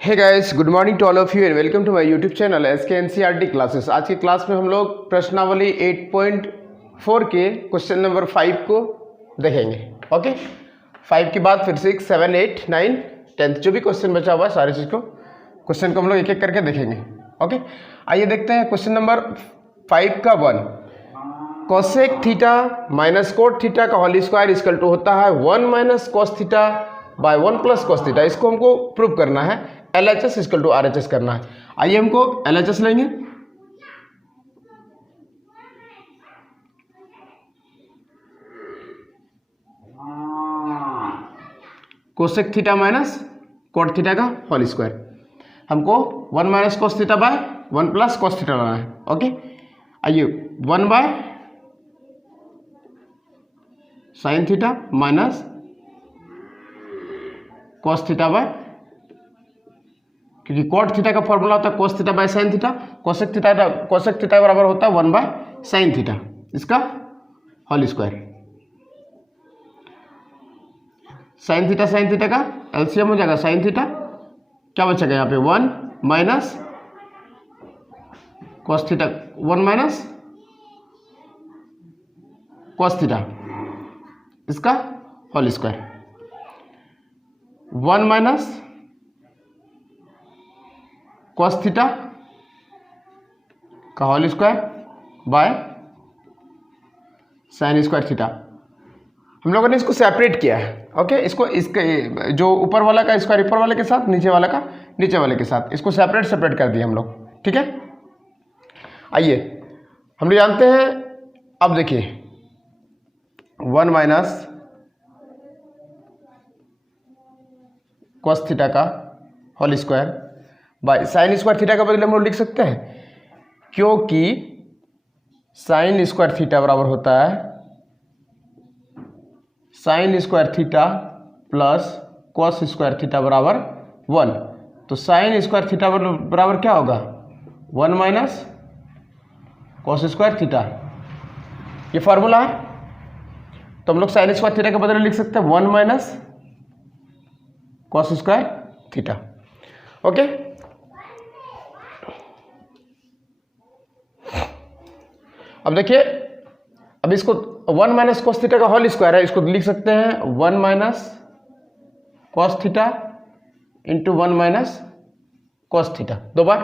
Hey guys, good morning to all of you and welcome to my YouTube channel SK NCERT classes. आज की class में हम लोग प्रश्नावली 8.4 के क्वेश्चन नंबर 5 को देखेंगे। ओके, 5 के बाद फिर 6, 7, 8, 9, 10 जो भी क्वेश्चन बचा हुआ है सारी चीज़ को क्वेश्चन को हम लोग एक एक करके देखेंगे। ओके, आइए देखते हैं क्वेश्चन नंबर 5 का 1। Cosec theta minus cot theta का होल स्क्वायर इक्वल टू होता है 1 minus cos theta by 1 plus cos theta. इसको हमको प्रूव करना है, LHS इक्वल टू RHS करना है। आइए हमको LHS लेंगे। Cosec theta minus cot theta का होल स्क्वायर, हमको 1 minus cos theta by 1 plus cos theta लाना है। ओके, आइए 1 by sine theta minus cos theta by, क्योंकि कोट थीटा का फॉर्मूला होता है cos theta by sine theta, cosec theta बराबर होता है 1 बाय साइन थीटा, इसका होल स्क्वायर। साइन थीटा का एलसीएम हो जाएगा साइन थीटा, क्या बचेगा यहाँ पे 1 minus cos theta, 1 minus cos theta, इसका whole square. 1 minus cos theta का whole square by sine square theta. हम लोगों ने इसको सेपरेट किया है। ओके, इसको इसके जो ऊपर वाला का स्क्वायर ऊपर वाले के साथ, नीचे वाला का नीचे वाले के साथ, इसको सेपरेट कर दिया हम लोग। ठीक है, आइए हम लोग जानते हैं। अब देखिए 1 माइनस कोस थीटा का whole square by sine square theta का बदले हम लोग लिख सकते हैं, क्योंकि साइन स्क्वायर थीटा बराबर होता है sign square theta plus cos square theta बराबर 1। तो साइन स्क्वायर थीटा बराबर क्या होगा 1 माइनस कोस स्क्वायर थीटा, ये फॉर्मूला है। तो हम लोग साइन स्क्वायर थीटा के बदले लिख सकते हैं 1 minus cos square theta. Okay, अब देखिए, अब इसको 1 माइनस कोस थीटा का होल स्क्वायर है, इसको लिख सकते हैं 1 minus cos theta into 1 minus cos theta, दो बार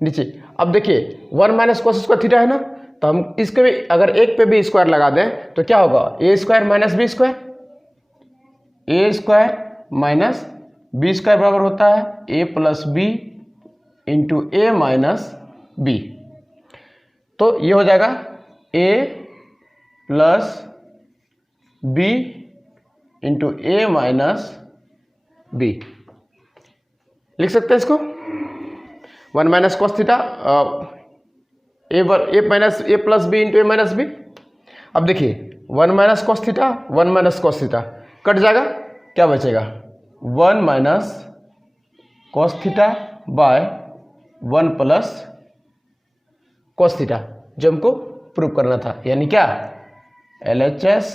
नीचे। अब देखिए 1 माइनस कोस स्क्वायर थीटा है ना, तो हम इसके भी अगर एक पे भी स्क्वायर लगा दें तो क्या होगा A square minus B square, A square minus B square बराबर होता है A plus B into A minus B. तो ये हो जाएगा a plus B into A minus B, लिख सकते हैं इसको 1 minus cos theta A minus A plus B into A minus B. अब देखिए 1 minus cos theta 1 minus cos theta cut जाएगा, क्या बचेगा 1 minus cos theta by 1 plus cos theta, जो हमको प्रूव करना था। यानी क्या LHS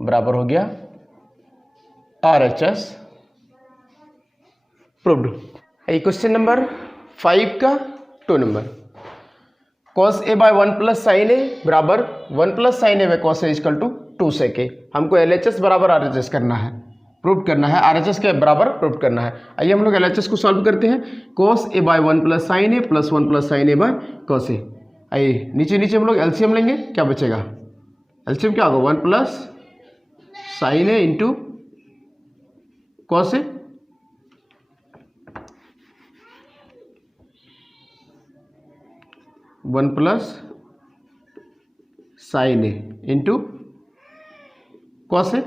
बराबर हो गया RHS प्रूव्ड। ये क्वेश्चन नंबर 5 का 2 नंबर, cos a by 1 plus sine A बराबर 1 plus sine A by cos a equal to 2 sec a। हमको LHS बराबर RHS करना है, प्रूव करना है, RHS के बराबर प्रूव करना है। आइए हम लोग LHS को सॉल्व करते हैं। cos a by 1 plus sine A plus 1 plus sine A by cos a। आइए नीचे नीचे हम लोग LCM लेंगे, क्या बचेगा LCM क्या होगा 1 plus sine A into cos A, one plus sine A into cos ए।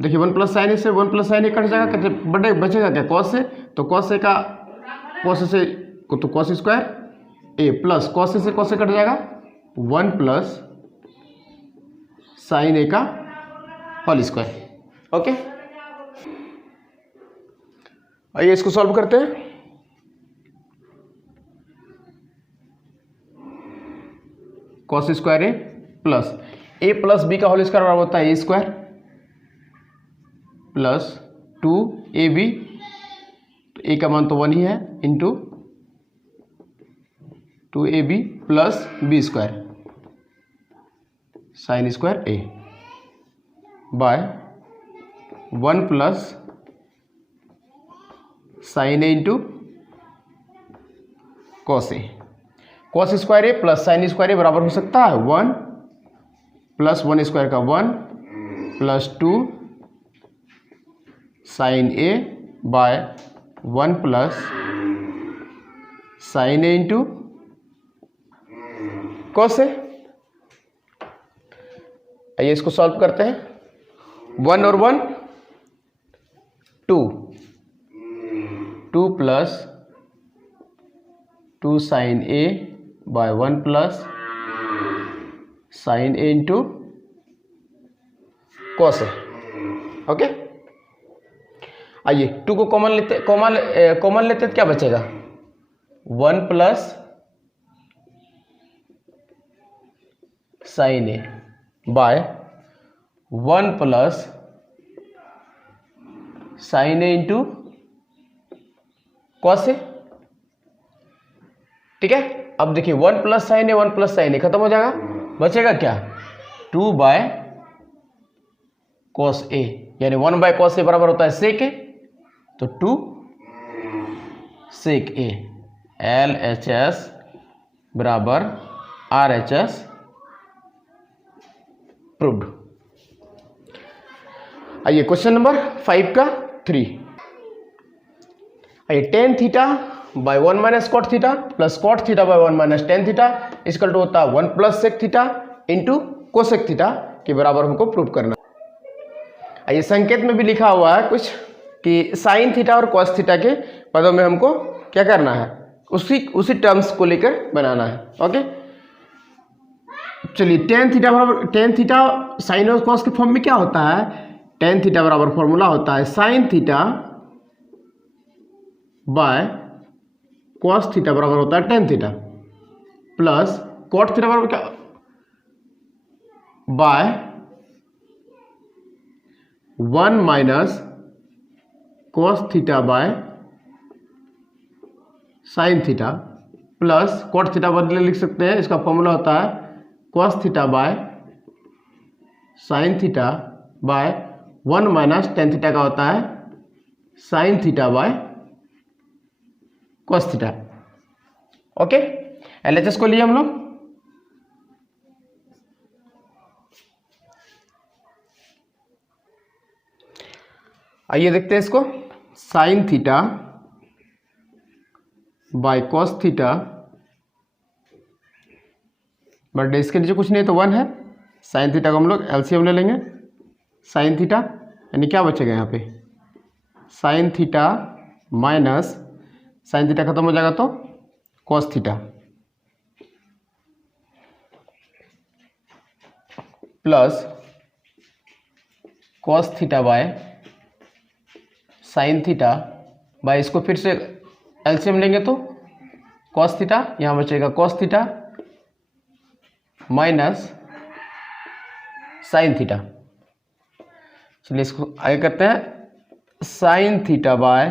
देखिए 1 प्लस साइन ए से 1 प्लस साइन ए कट जाएगा, बचेगा क्या कॉस ए, तो कॉस ए का कॉस से तो cos square A plus cos से कॉस से कट जाएगा 1 प्लस साइन ए का होल स्क्वायर। ओके, आइए इसको सॉल्व करते हैं। Cos square A plus B का होल स्क्वायर बराबर होता है ए स्क्वायर प्लस 2ab तो ए का मान तो 1 ही है, into 2ab plus B square sine square A by 1 plus sine A into cos A. Cos square A plus sine square A बराबर हो सकता है 1 प्लस 1 स्क्वायर का 1 plus 2 sign A by 1 plus sine A into cos ए। आइए इसको solve करते हैं। 1 और 1 2 plus 2 sign A by 1 plus sine A into cos A. Okay, आइए 2 को कॉमन लेते तो क्या बचेगा 1 plus sine A by 1 plus sine A into cos ए। ठीक है, अब देखिए 1 plus sine A 1 plus sine A खत्म हो जाएगा, बचेगा क्या 2 बाय कॉस ए, यानी 1 बाय कॉस ए बराबर होता है सेक ए, तो 2 सेक ए। LHS बराबर RHS प्रूव्ड। आइए क्वेश्चन नंबर 5 का 3। आइए tan theta by 1 minus cot theta plus cot theta by 1 minus tan theta is equal to होता है 1 plus sec theta into cosec theta के बराबर हमको प्रूव करना। आइए संकेत में भी लिखा हुआ है कुछ कि साइन थीटा और कॉस थीटा के पदों में हमको क्या करना है, उसी टर्म्स को लेकर बनाना है। ओके, चलिए tan थीटा बराबर tan थीटा साइन और कॉस के फॉर्म में क्या होता है, tan थीटा बराबर फॉर्मूला होता है sine theta by cos theta बराबर होता है tan theta plus cot theta बराबर क्या by 1 minus cos theta by sine theta plus cot theta बदले लिख सकते हैं, इसका फॉर्मूला होता है cos theta by sine theta by 1 minus tan theta का होता है sine theta by cos theta. Okay, LHS को लिए हम लोग। आइए देखते हैं इसको, sine theta by cos theta but इसके नीचे कुछ नहीं है तो 1 है, साइन थीटा को हम लोग LCM ले लेंगे, साइन थीटा यानी क्या बचेगा यहाँ पे sign theta minus sine theta खत्म हो जाएगा तो cos theta plus cos theta by sine theta bye इसको फिर से LCM लेंगे तो कॉस थीटा, यहाँ बचेगा cos theta minus sine theta. चलिए इसको आगे करते हैं, sine theta by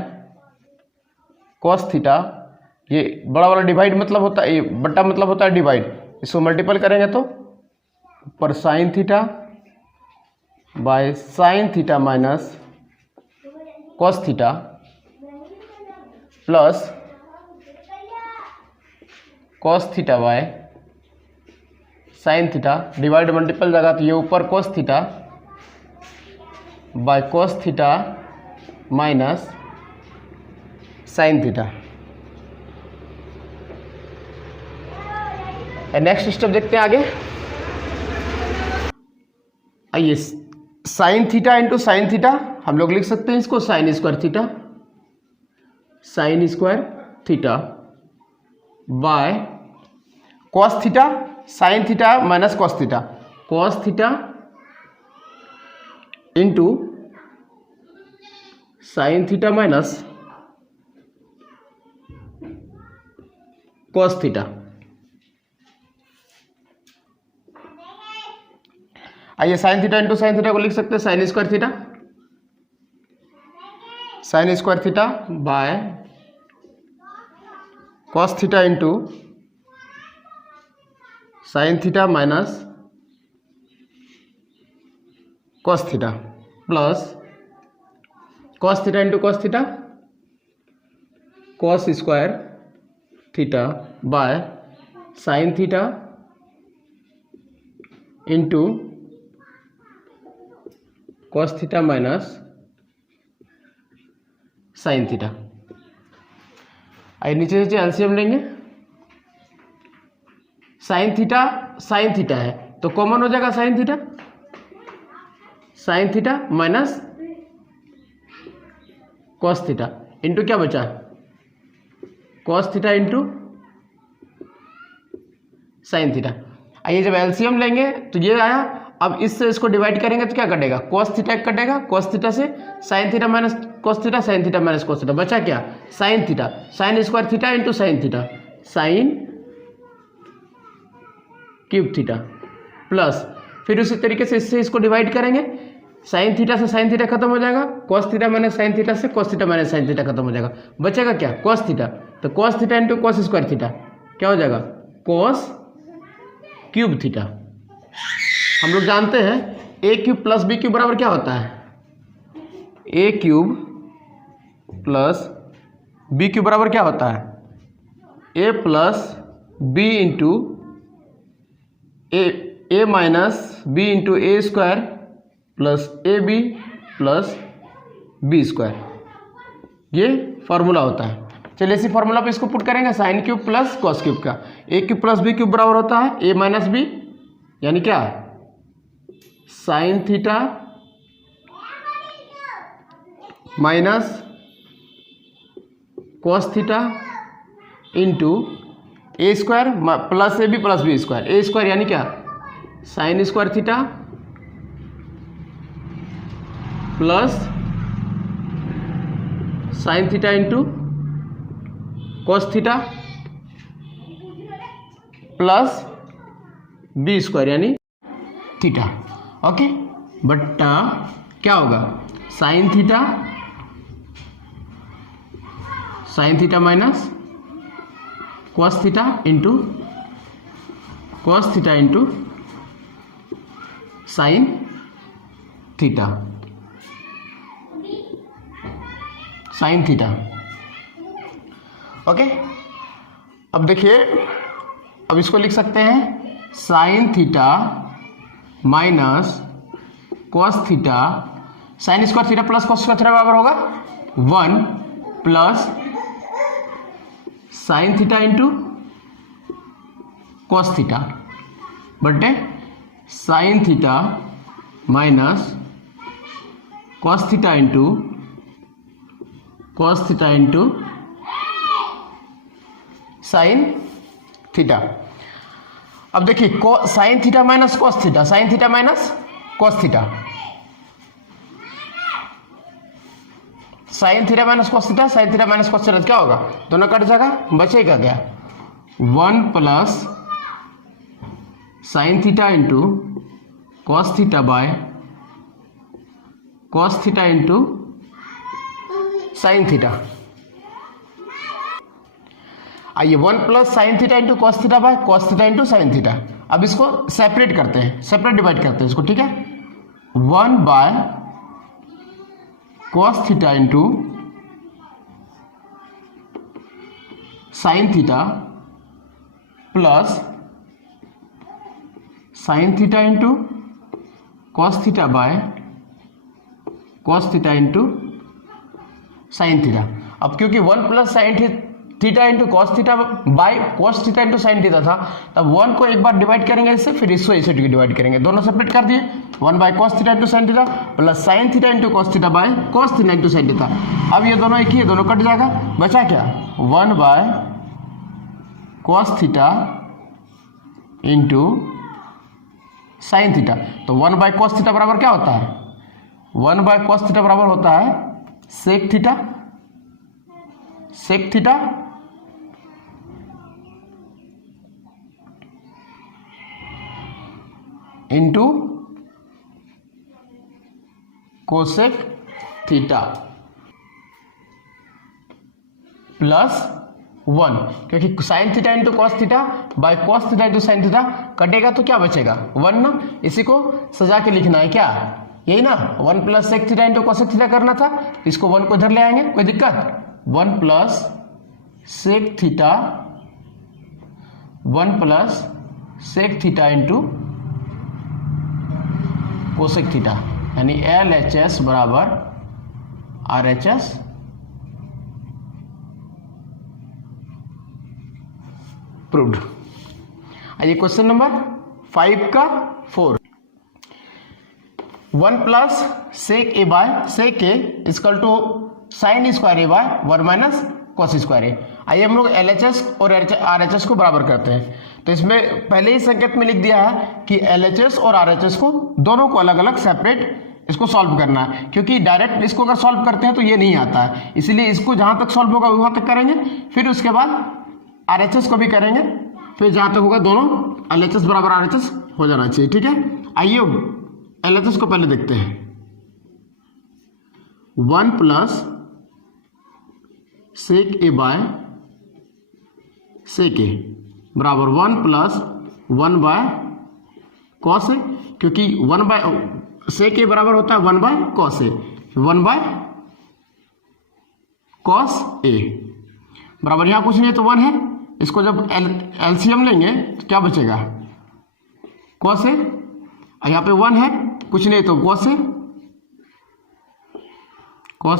cos theta, ये बड़ा वाला डिवाइड मतलब होता है, ये बट्टा मतलब होता है डिवाइड, इसको मल्टीपल करेंगे तो ऊपर sign theta by sine theta minus cos theta plus cos theta by sine theta, divide multiple जाएगा तो ये ऊपर cos theta by cos theta minus sine theta. Next step देखते हैं आगे। आइए sign theta into sine theta हम लोग लिख सकते हैं इसको sign square theta, sine square theta by cos theta, sine theta minus cos theta, cos theta into sine theta minus cos theta. आइए sign theta into sine theta को लिख सकते हैं sign square theta, sine square theta by cos theta into sine theta minus cos theta plus cos theta into cos theta cos square theta by sine theta into cos theta minus sine theta. आइए नीचे नीचे LCM लेंगे। Sine theta है तो common हो जाएगा sign theta minus cos theta into क्या बचा cos theta into sine theta. आइए जब एलसीएम लेंगे तो ये आया। अब इससे इसको डिवाइड करेंगे तो क्या कटेगा कॉस थीटा कटेगा, कॉस थीटा से sine theta minus cos theta, sine theta minus cos theta, बचा क्या sine theta, sine square theta into sine theta, sine cube theta plus फिर उसी तरीके से इससे इसको डिवाइड करेंगे। साइन थीटा से साइन थीटा खत्म हो जाएगा, cos theta minus sine theta से cos theta minus sine theta खत्म हो जाएगा, बचेगा क्या कॉस थीटा। तो cos theta into cos square theta क्या हो जाएगा कॉस क्यूब थीटा। हम लोग जानते हैं A cube plus B cube बराबर क्या होता है A cube plus B cube बराबर क्या होता है A plus B into A minus B into A square plus A B plus B square, ये फॉर्मूला होता है। चलिए इसी फॉर्मूला पे इसको पुट करेंगे sine cube plus cos cube का। A cube plus B cube बराबर होता है ए माइनस बी यानी क्या sine theta minus cos theta into A square plus A B square, A square यानी क्या sine square theta plus sine theta into cos theta plus B square यानी theta. Okay बट्टा क्या होगा sine theta minus cos theta into cos theta into sine theta okay. अब देखिए अब इसको लिख सकते हैं sine theta minus cos theta, sine square theta plus cos square theta बराबर होगा 1 plus sine theta into cos theta बटे sign theta minus cos theta into cos theta into sine theta. अब देखिए sign theta minus cos theta, sine theta minus cos theta, sine theta minus cos theta, sine theta minus cos theta क्या होगा दोनों cut जाएगा, बचेगा क्या 1 plus sine theta into cos theta by cos theta into sine theta. आइए 1 plus sine theta into cos theta by cos theta into sine theta. अब इसको separate करते हैं, सेपरेट डिवाइड करते हैं इसको, ठीक है 1 by cos theta into sine theta plus sine theta into cos theta by cos theta into sine theta. अब क्योंकि 1 plus sine theta into cos theta by cos theta into sine theta था, तब 1 को एक बार डिवाइड करेंगे इससे, फिर इसको इसे डिवाइड करेंगे, दोनों सेपरेट कर दिए 1 by cos theta into sine theta plus sine theta into cos theta by cos theta into sine theta. अब ये दोनों एक ही है, दोनों कट जाएगा, बचा क्या 1 by cos theta into sine theta. तो 1 बाय कॉस थीटा बराबर क्या होता है 1 बाय कॉस थीटा बराबर होता है sec theta into cosec theta. Plus 1, क्योंकि sine theta into cos theta by cos theta into sine theta कटेगा तो क्या बचेगा 1 ना। इसी को सजा के लिखना है क्या, यही ना, 1 plus sec theta into cosec theta करना था, इसको 1 को इधर ले आएंगे, कोई दिक्कत। 1 plus sec theta 1 plus sec theta into cosec theta, यानी LHS बराबर RHS प्रूव्ड। आइए क्वेश्चन नंबर 5 का 4, 1 plus sec A by sec A equal to sine square A by 1 minus cos square A. आइए हम लोग LHS और RHS को बराबर करते हैं। तो इसमें पहले ही संकेत में लिख दिया है कि LHS और RHS को दोनों को अलग अलग सेपरेट इसको सॉल्व करना है, क्योंकि डायरेक्ट इसको अगर सॉल्व करते हैं तो ये नहीं आता है, इसलिए इसको जहां तक सॉल्व होगा वहां तक करेंगे, फिर उसके बाद RHS को भी करेंगे, फिर जहां तक होगा दोनों LHS बराबर RHS हो जाना चाहिए। ठीक है, आइए LHS को पहले देखते हैं। 1 plus sec A by sec ए बराबर 1 प्लस 1 बाय कॉस ए, क्योंकि 1 बाय सेक ए बराबर होता है 1 by cos A, 1 by cos A बराबर, यहां कुछ नहीं है तो 1 है, इसको जब LCM लेंगे तो क्या बचेगा कॉस ए, यहाँ पे 1 है, कुछ नहीं तो cos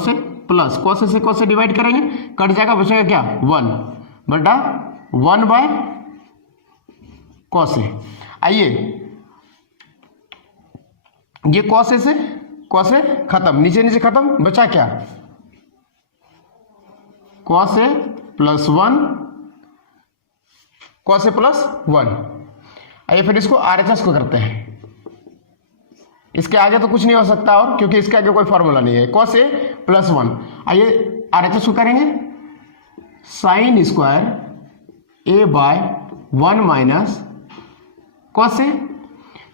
A plus cos A से कॉस ए डिवाइड करेंगे, कट जाएगा, बचेगा क्या 1 बटा 1 बाय कॉस ए। आइए ये कॉस ए से कॉस ए खत्म, नीचे नीचे खत्म, बचा क्या cos A plus 1 cos A plus 1। आइए फिर इसको RHS को करते हैं, इसके आगे तो कुछ नहीं हो सकता और, क्योंकि इसके आगे कोई फॉर्मूला नहीं है, कॉस ए प्लस 1। आइए RHS को करेंगे, sign square A by 1 minus cos A,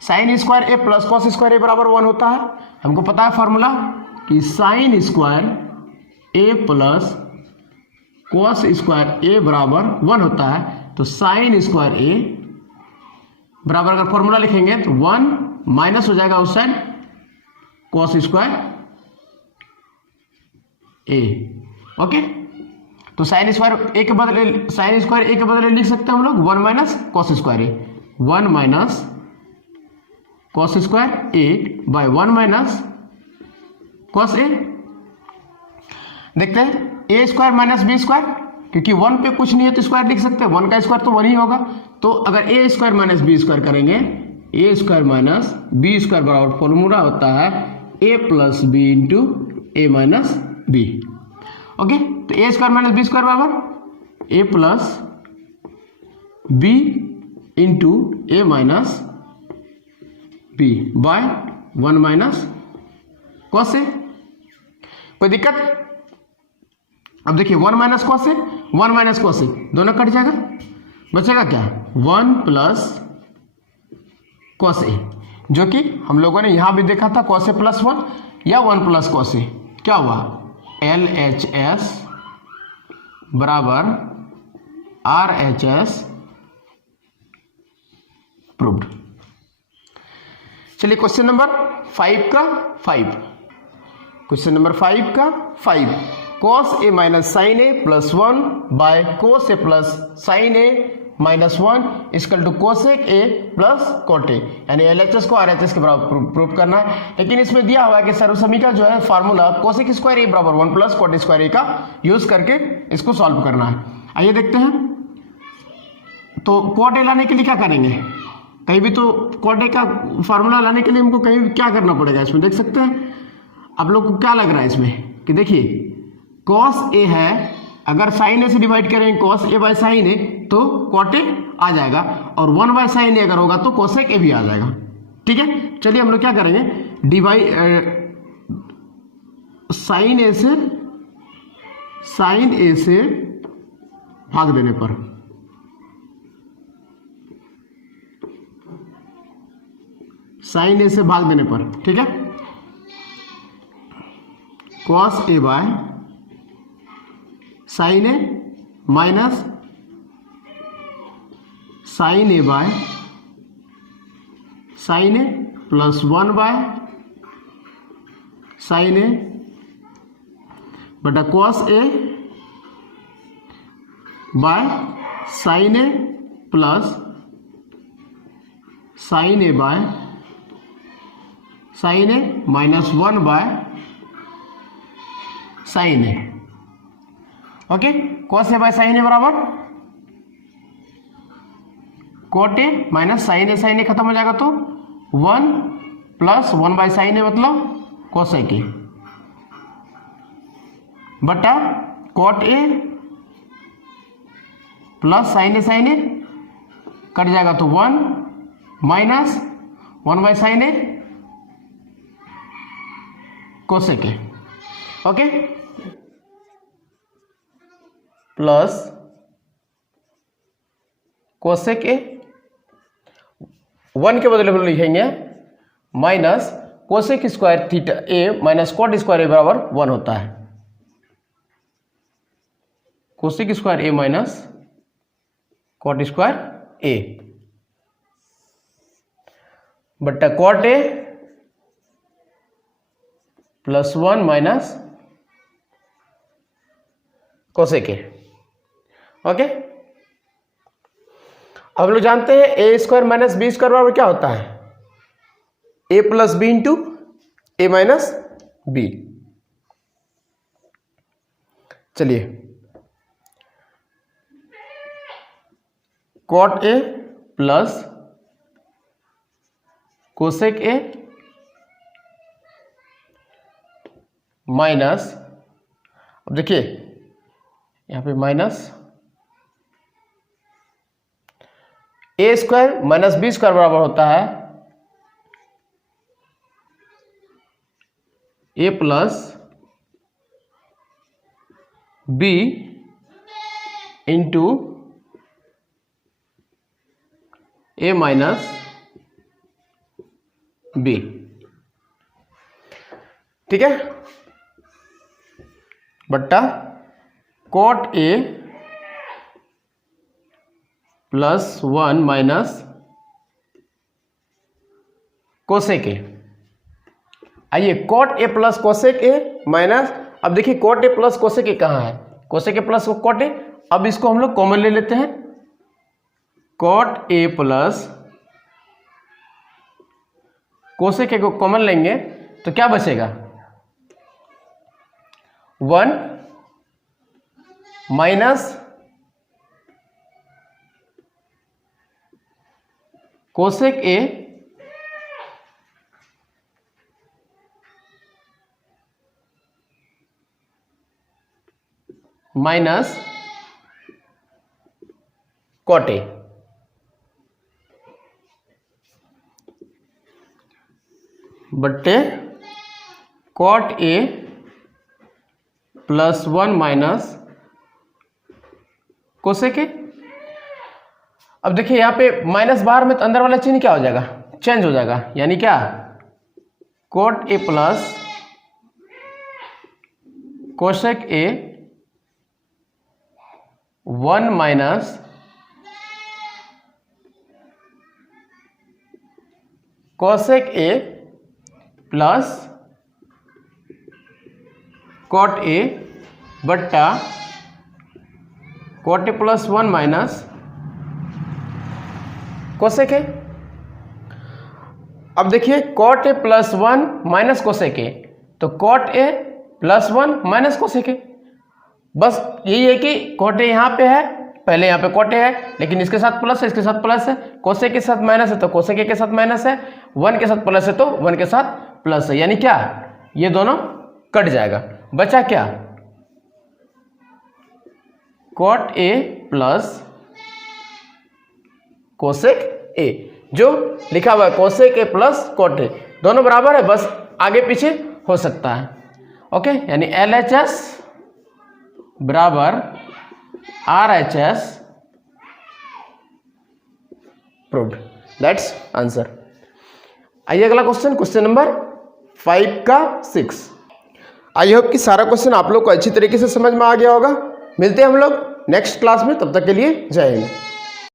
sign square A plus cos square A बराबर 1 होता है, हमको पता है फॉर्मूला कि sign square A plus cos square A बराबर 1 होता है, तो साइन स्क्वायर ए बराबर अगर फॉर्मूला लिखेंगे तो 1 माइनस हो जाएगा उस साइड कॉस स्क्वायर ए। ओके, तो साइन स्क्वायर ए के बदले लिख सकते हैं हम लोग 1 minus cos square A, 1 minus cos square A by 1 minus cos ए। देखते हैं A square minus B square, क्योंकि 1 पे कुछ नहीं है तो स्क्वायर लिख सकते हैं, 1 का स्क्वायर तो 1 ही होगा, तो अगर A square minus B square करेंगे, A square minus B square बराबर फॉर्मूला होता है A plus B into A minus B. Okay, तो A square minus B square बराबर A plus B into A minus B by 1 minus cos A. कोई दिक्कत? अब देखिए 1 minus cos A 1 minus cos A दोनों cut जाएगा, बचेगा क्या 1 प्लस कॉस ए, जो कि हम लोगों ने यहां भी देखा था कॉस ए प्लस 1 या 1 प्लस कॉस ए, क्या हुआ LHS बराबर RHS प्रूव्ड। चलिए क्वेश्चन नंबर 5 का 5, क्वेश्चन नंबर 5 का 5, cos a minus sine A plus 1 by cos a plus sine A minus 1 equal to cosec A plus cot A, यानी LHS को RHS के बराबर प्रूव करना है। लेकिन इसमें दिया हुआ है कि सर्वसमीका जो है फार्मूला कोसेक स्क्वायर ए बराबर 1 प्लस कोट स्क्वायर ए का यूज करके इसको सॉल्व करना है। आइए देखते हैं, तो कोट ए लाने के लिए क्या करेंगे, कहीं भी तो कोट ए का फार्मूला लाने के लिए हमको कहीं क्या करना पड़ेगा, इसमें देख सकते हैं आप लोग को क्या लग रहा है इसमें कि देखिए cos ए है, अगर साइन ए से डिवाइड करेंगे cos ए बाय साइन ए तो cot ए आ जाएगा, और 1 बाय साइन ए अगर होगा तो कोसेक ए भी आ जाएगा। ठीक है, चलिए हम लोग क्या करेंगे, साइन ए से भाग देने पर साइन ए से भाग देने पर, ठीक है, cos A by sine A minus sine A by sine A plus 1 by sine A बटा cos A by sine A plus sine A by sine A minus 1 by sine A. Okay, cos A by sine A बराबर cot A minus sine A खत्म हो जाएगा तो 1 plus 1 by sine ए मतलब cosec A बटा cot A plus sine A cut जाएगा तो 1 minus 1 by sine A cosec A. Okay, plus cosec A 1 के बदले हम लिखेंगे minus cosec square theta A minus cot square A बराबर 1 होता है। Cosec square A minus cot square A बट्टा cot A plus 1 minus cosec A. Okay, अब लोग जानते हैं A square minus B square बराबर क्या होता है, A plus B into A minus B. चलिए, cot A plus cosec A minus, अब देखिए यहां पे minus A square minus B square बराबर होता है A plus B into A minus B. ठीक है, बट्टा cot A plus 1 minus cosec A. आइए, cot A plus cosec A minus, अब देखिए cot A plus cosec A कहाँ है, cosec A plus cot A. अब इसको हम लोग कॉमन ले लेते हैं, cot A plus cosec A को कॉमन लेंगे तो क्या बचेगा 1 minus cosec A minus cot A. बट्टे cot A plus 1 minus cosec A. अब देखिए यहाँ पे माइनस बाहर में तो अंदर वाला चिन्ह क्या हो जाएगा, चेंज हो जाएगा, यानी क्या cot A plus cosec A 1 minus cosec A plus cot A बट्टा cot A plus 1 minus cosec A. अब देखिए cot A plus 1 minus cosec A, तो cot A plus 1 minus cosec A. बस यही है कि कॉट ए यहाँ पे है, पहले यहाँ पे कॉट ए है, लेकिन इसके साथ प्लस है, इसके साथ प्लस है, कोसेक के साथ माइनस है तो कोसेक ए के साथ माइनस है, 1 के साथ प्लस है तो 1 के साथ प्लस है, यानी क्या ये दोनों कट जाएगा। बचा क्या cot A plus cosec A, जो लिखा हुआ है cosec A plus cot A, दोनों बराबर है, बस आगे पीछे हो सकता है। ओके, यानी LHS बराबर RHS प्रूव्ड। That's answer. आइए अगला क्वेश्चन, क्वेश्चन नंबर 5 का 6। आई होप कि सारा क्वेश्चन आप लोग को अच्छी तरीके से समझ में आ गया होगा। मिलते हैं हम लोग नेक्स्ट क्लास में, तब तक के लिए जय हिंद।